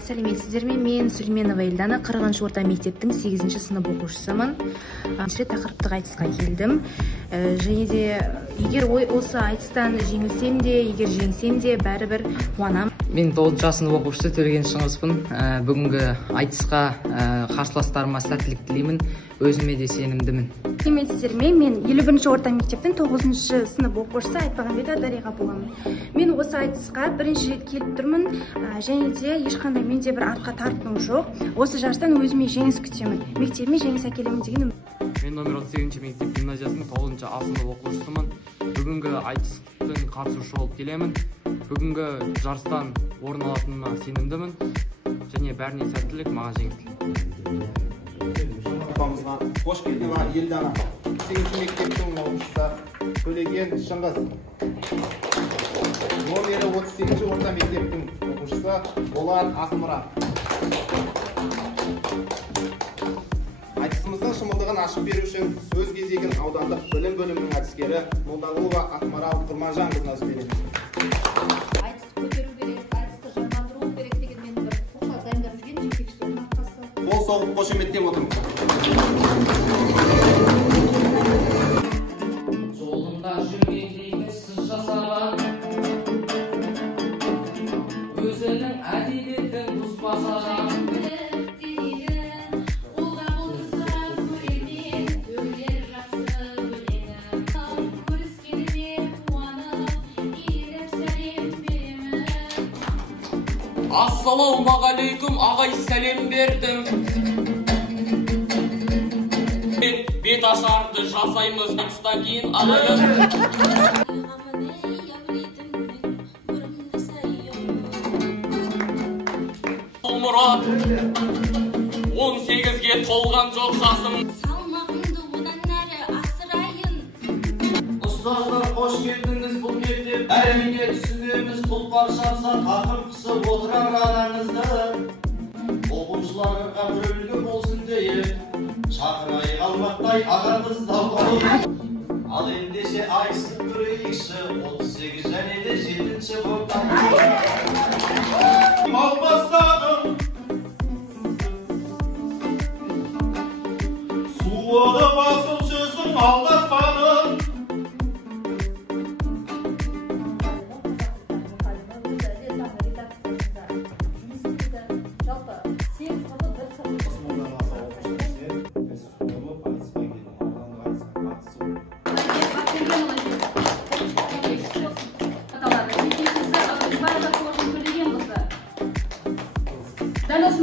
Сәлеметсіздер ме? Мен Сүлейменова Эльдана, 40-шы орта мектептің 8-ші сынып оқушысымын. Тақырыптық айтысқа келдім. Және де егер осы айтыстан жеңілсем де, егер жеңсем де, бәрібір қуанам. Мен 9-ші сынып оқушысы Төлеген Шыңғыспын. Бүгінгі айтысқа қарсыластарыма сәттілік тілеймін. Өзіме де сенімдімін. Сәлеметсіздер ме? Мен 51-ші орта мектептің 9-ші сынып оқушысы Айтпағанбет Дариға боламын. Мен осы айтысқа бірінші рет келіп тұрмын, және де ешқандай менде бір артқа тартқым жоқ. Осы жарыстан өзіме жеңіс күтемін. Мектебіме жеңіс әкелемін деген үміт. Мен номер 38-ші мектеп гимназиясының 9-ші А сынып оқушысымын. Бүгінгі айтыстың қатысушы болып келемін. Бүгінгі жарыстан орын алатыныма сенімдімін. Және бәріне сәттілік, маған жеңіс тілеймін. Қош келдің Эльдана. 8-ші мектептің оқушысы Төлеген Шыңғыс. Номері 38-ші орта мектептің оқушысы Болат Асмұра. Айтысымыздың шымылдығын ашып беру үшін сөз кезегін аудандық білім бөлімінің әдіскері Молдағұлова Ақмарал Құрманжанқызына беремін. Айтысты көтеру керек, айтысты жандандыру керек деген мен бір қоса дайындап жүрген жетекшілердің арқасы. Қол соғып қошеметтеп отырмыз. Жолында жүргендегі сіз жасаған, өзінің әдебиетін бұзбасаған. Ассалаумағалейкум, ағай сәлем бердім. Бет ашарды жасаймыз айтыстан кейін ағайын. Мұрат 18-ге толған жоқ жасым. Салмағымды одан әрі асырайын. Ұстаздар қош келдіңіз бұл мектеп. Әрине түсінеміз, тұлпар шапса тақыр қысып отырар араңызды. Оқушыларға бір үлгі болсын дейіп, шақырай қалмақтай ағамызда болып. Ал ендеше айтысып көрейікші, 38 және де 7-ші орта. Мал бастадым, суыды басым сөздің алдаспадым. Дәл осы